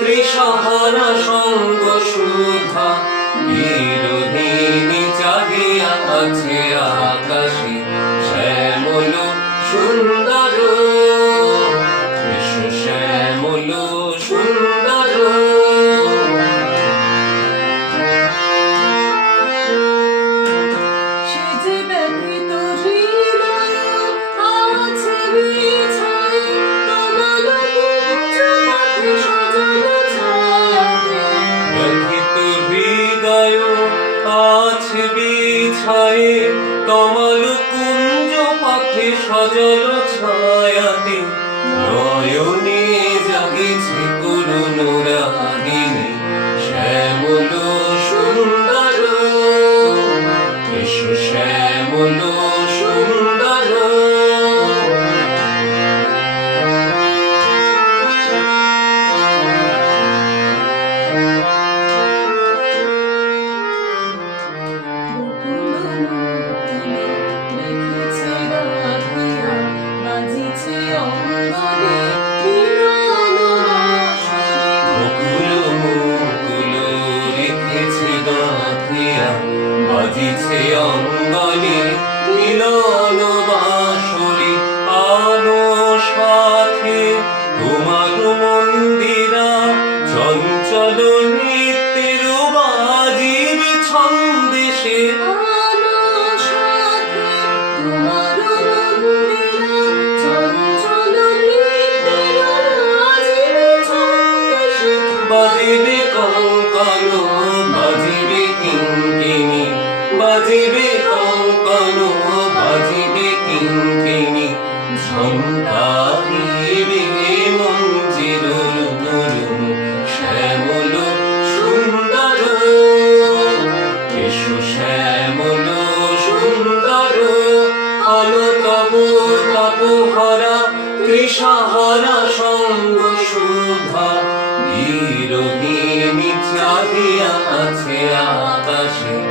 তৃষাহারা সঙ্গ সুধা বিরোধিনী চাহিয়া আছে আকাশে শ্যামল সুন্দর শ্যামল সুন্দর বিছায়ে তমাল কুঞ্জ পাখি সজল ছায়াতে নয়নে জাগিছে করুণ রাগিনী শ্যামল সুন্দর এসো শ্যামল সুন্দর বাজিছে অঙ্গনে মিলন বাঁশরি আলো সাথে তোমার মন্দিরা চঞ্চল নৃত্যের বাজিবে ছন্দেশে বাজিবে কঙ্কন বাজিবে কিঙ্কিণী বাজিবে কঙ্কন বাজিবে কিঙ্কিণী ঝঙ্কারিবে মঞ্জির তরুণ শ্যামল সুন্দর এসো শ্যামল সুন্দর হল তব তপহরা তৃষাহারা সঙ্গ সুধা বিরোহিনী চাহিয়া আছে আকাশে